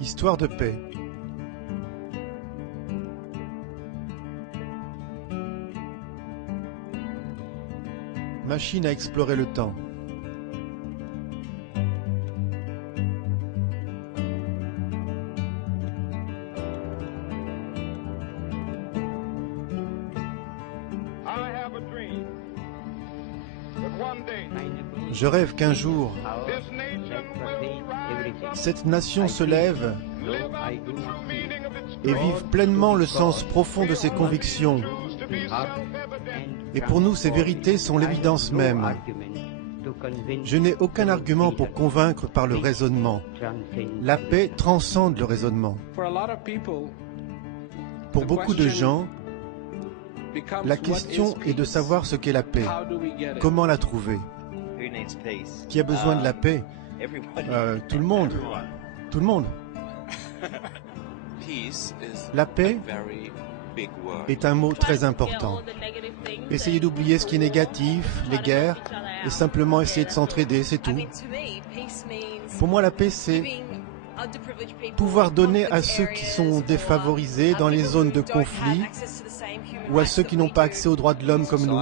Histoire de paix. Machine à explorer le temps. Je rêve qu'un jour, cette nation se lève et vive pleinement le sens profond de ses convictions. Et pour nous, ces vérités sont l'évidence même. Je n'ai aucun argument pour convaincre par le raisonnement. La paix transcende le raisonnement. Pour beaucoup de gens, la question est de savoir ce qu'est la paix. Comment la trouver? Qui a besoin de la paix? Tout le monde. Tout le monde. La paix est un mot très important. Essayez d'oublier ce qui est négatif, les guerres, et simplement essayer de s'entraider, c'est tout. Pour moi, la paix, c'est pouvoir donner à ceux qui sont défavorisés dans les zones de conflit ou à ceux qui n'ont pas accès aux droits de l'homme comme nous.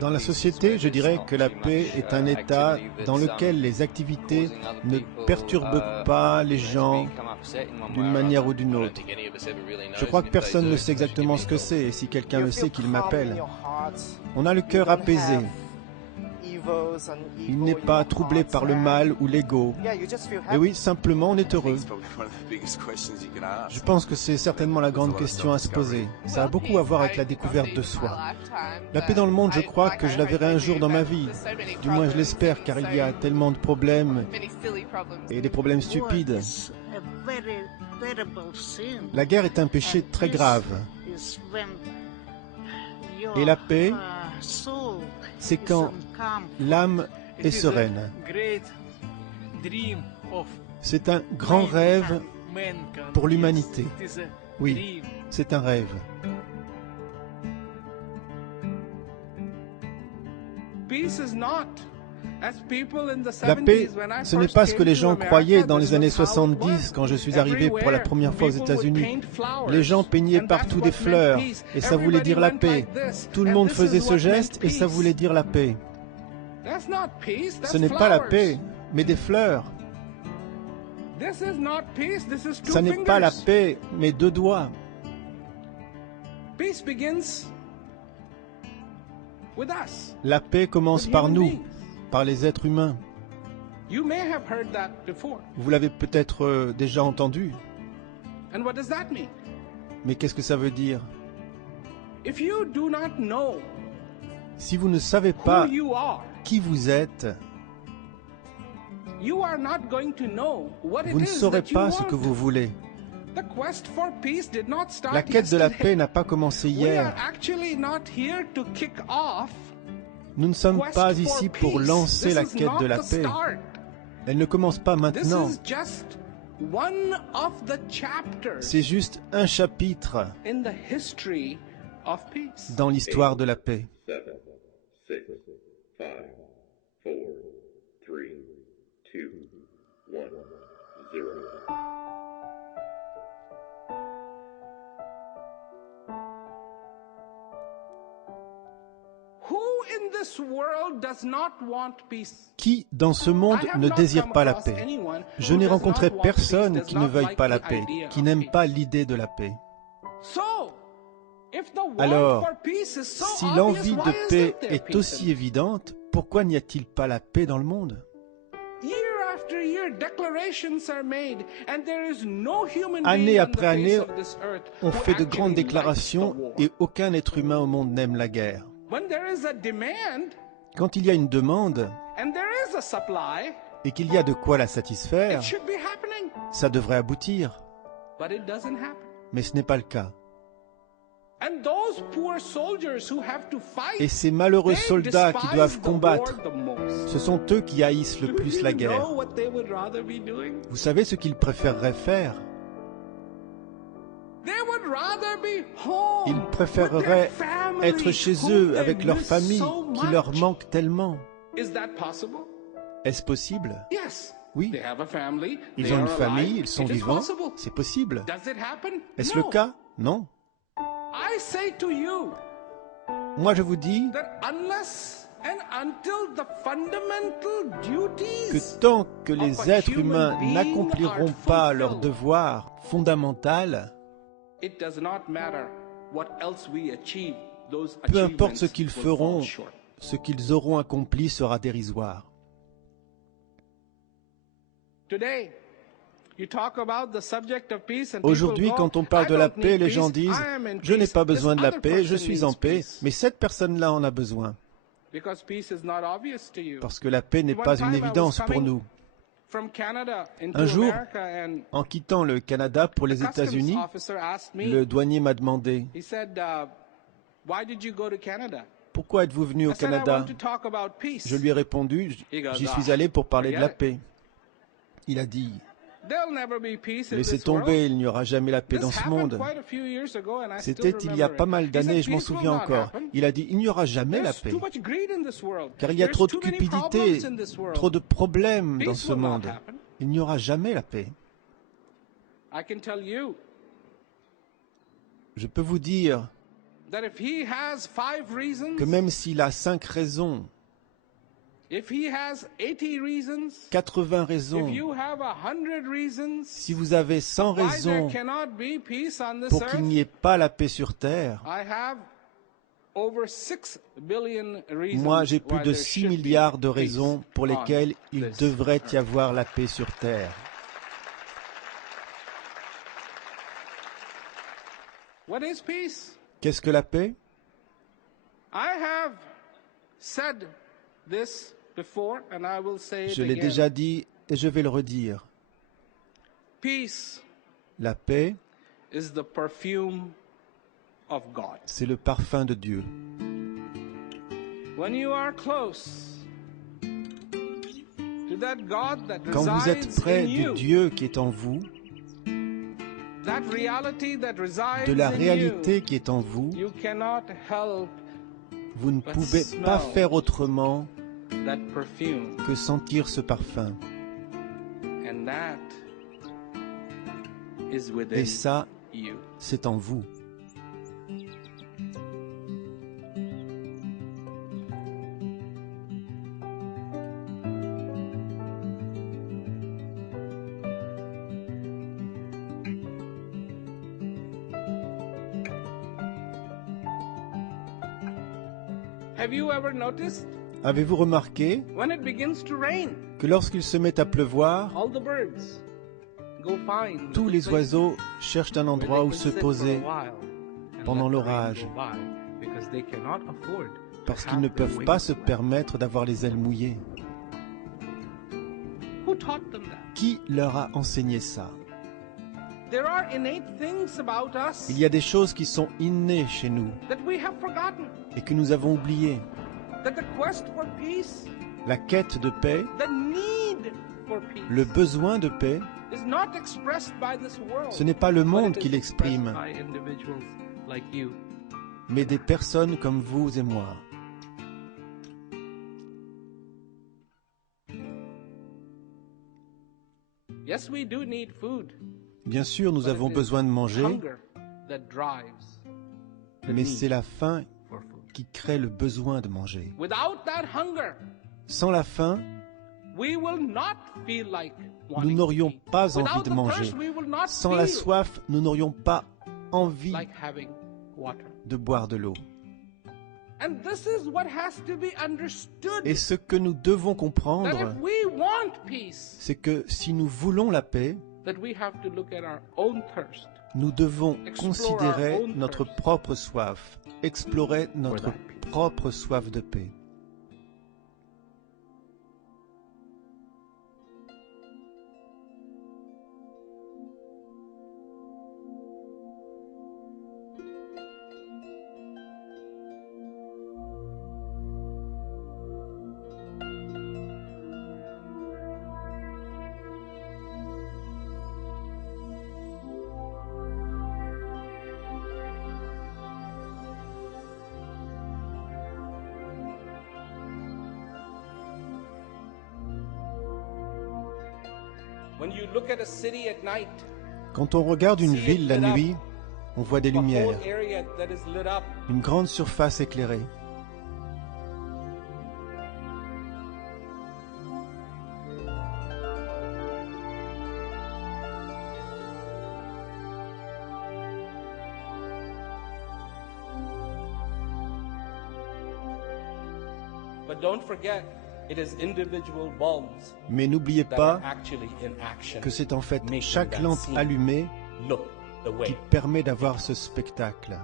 Dans la société, je dirais que la paix est un état dans lequel les activités ne perturbent pas les gens d'une manière ou d'une autre. Je crois que personne ne sait exactement ce que c'est, et si quelqu'un le sait, qu'il m'appelle. On a le cœur apaisé. Il n'est pas troublé par le mal ou l'ego. Et oui, simplement, on est heureux. Je pense que c'est certainement la grande question à se poser. Ça a beaucoup à voir avec la découverte de soi. La paix dans le monde, je crois que je la verrai un jour dans ma vie. Du moins, je l'espère, car il y a tellement de problèmes, et des problèmes stupides. La guerre est un péché très grave. Et la paix, c'est quand l'âme est sereine. C'est un grand rêve pour l'humanité. Oui, c'est un rêve. La paix, ce n'est pas ce que les gens croyaient dans les années 70 quand je suis arrivé pour la première fois aux États-Unis. Les gens peignaient partout des fleurs et ça voulait dire la paix. Tout le monde faisait ce geste et ça voulait dire la paix. Ce n'est pas la paix, mais des fleurs. Ce n'est pas la paix, mais deux doigts. La paix commence par nous, par les êtres humains. Vous l'avez peut-être déjà entendu. Mais qu'est-ce que ça veut dire? Si vous ne savez pas qui vous êtes, vous ne saurez pas ce que vous voulez. La quête de la paix n'a pas commencé hier. Nous ne sommes pas ici pour lancer la quête de la paix. Elle ne commence pas maintenant. C'est juste un chapitre dans l'histoire de la paix. Qui, dans ce monde, ne désire pas la paix? Je n'ai rencontré personne qui ne veuille pas la paix, qui n'aime pas l'idée de la paix. Alors, si l'envie de paix est aussi évidente, pourquoi n'y a-t-il pas la paix dans le monde? Année après année, on fait de grandes déclarations et aucun être humain au monde n'aime la guerre. Quand il y a une demande et qu'il y a de quoi la satisfaire, ça devrait aboutir. Mais ce n'est pas le cas. Et ces malheureux soldats qui doivent combattre, ce sont eux qui haïssent le plus la guerre. Vous savez ce qu'ils préféreraient faire? Ils préféreraient être chez eux avec leur famille qui leur manque tellement. Est-ce possible? Oui, ils ont une famille, ils sont vivants, c'est possible. Est-ce le cas? Non. Moi je vous dis que tant que les êtres humains n'accompliront pas leur devoir fondamental, peu importe ce qu'ils feront, ce qu'ils auront accompli sera dérisoire. Aujourd'hui, quand on parle de la paix, les gens disent « Je n'ai pas besoin de la paix, je suis en paix », mais cette personne-là en a besoin. Parce que la paix n'est pas une évidence pour nous. Un jour, en quittant le Canada pour les États-Unis, le douanier m'a demandé « Pourquoi êtes-vous venu au Canada ?» Je lui ai répondu « J'y suis allé pour parler de la paix. » Il a dit « Laissez tomber, il n'y aura jamais la paix dans ce monde. » C'était il y a pas mal d'années, je m'en souviens encore. Il a dit « Il n'y aura jamais la paix, car il y a trop de cupidité, trop de problèmes dans ce monde. Il n'y aura jamais la paix. » Je peux vous dire que même s'il a 5 raisons, 80 raisons, si vous avez 100 raisons pour qu'il n'y ait pas la paix sur Terre, moi j'ai plus de 6 milliards de raisons pour lesquelles il devrait y avoir la paix sur Terre. Qu'est-ce que la paix? Je l'ai déjà dit et je vais le redire. La paix, c'est le parfum de Dieu. Quand vous êtes près du Dieu qui est en vous, de la réalité qui est en vous, vous ne pouvez pas faire autrement que sentir ce parfum. Et ça, c'est en vous. Avez-vous remarqué que lorsqu'il se met à pleuvoir, tous les oiseaux cherchent un endroit où se poser pendant l'orage, parce qu'ils ne peuvent pas se permettre d'avoir les ailes mouillées. Qui leur a enseigné ça? Il y a des choses qui sont innées chez nous et que nous avons oubliées. La quête de paix, le besoin de paix, ce n'est pas le monde qui l'exprime, mais des personnes comme vous et moi. Bien sûr, nous avons besoin de manger, mais c'est la faim qui crée le besoin de manger. Sans la faim, nous n'aurions pas envie de manger. Sans la soif, nous n'aurions pas envie de boire de l'eau. Et ce que nous devons comprendre, c'est que si nous voulons la paix, nous devons considérer notre propre soif, explorer notre propre soif de paix. Quand on regarde une ville la nuit, on voit des lumières, une grande surface éclairée. Mais n'oubliez pas que c'est en fait chaque lampe allumée qui permet d'avoir ce spectacle.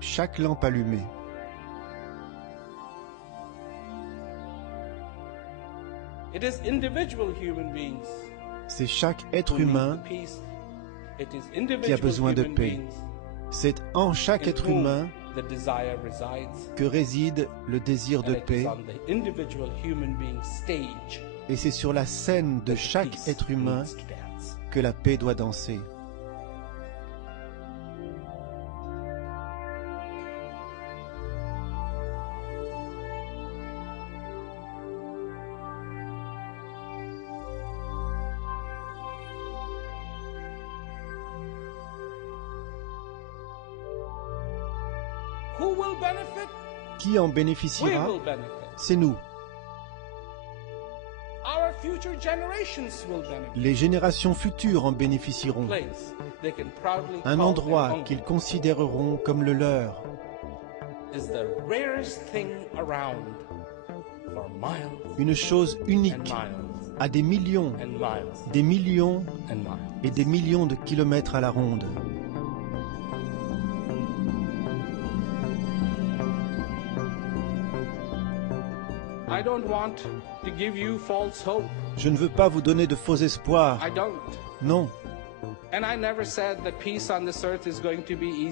Chaque lampe allumée. C'est chaque être humain qui a besoin de paix. C'est en chaque être humain que réside le désir de paix. Et c'est sur la scène de chaque être humain que la paix doit danser. Qui en bénéficiera? C'est nous. Les générations futures en bénéficieront. Un endroit qu'ils considéreront comme le leur. Une chose unique à des millions et des millions de kilomètres à la ronde. Je ne veux pas vous donner de faux espoirs. Non.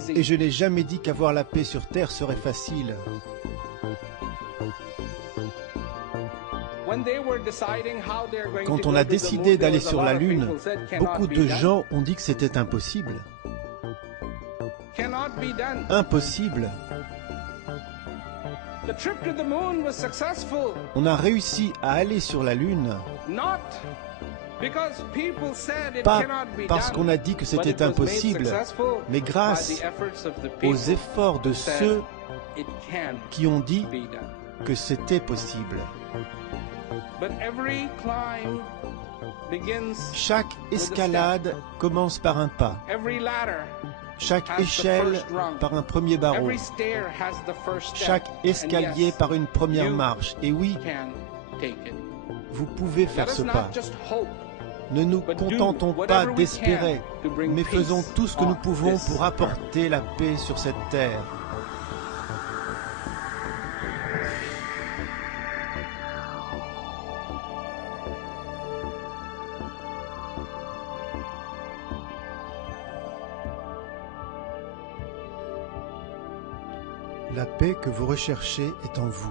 Et je n'ai jamais dit qu'avoir la paix sur Terre serait facile. Quand on a décidé d'aller sur la Lune, beaucoup de gens ont dit que c'était impossible. Impossible. On a réussi à aller sur la Lune, pas parce qu'on a dit que c'était impossible, mais grâce aux efforts de ceux qui ont dit que c'était possible. Chaque escalade commence par un pas. Chaque échelle par un premier barreau. Chaque escalier par une première marche. Et oui, vous pouvez faire ce pas. Ne nous contentons pas d'espérer, mais faisons tout ce que nous pouvons pour apporter la paix sur cette terre. La paix que vous recherchez est en vous.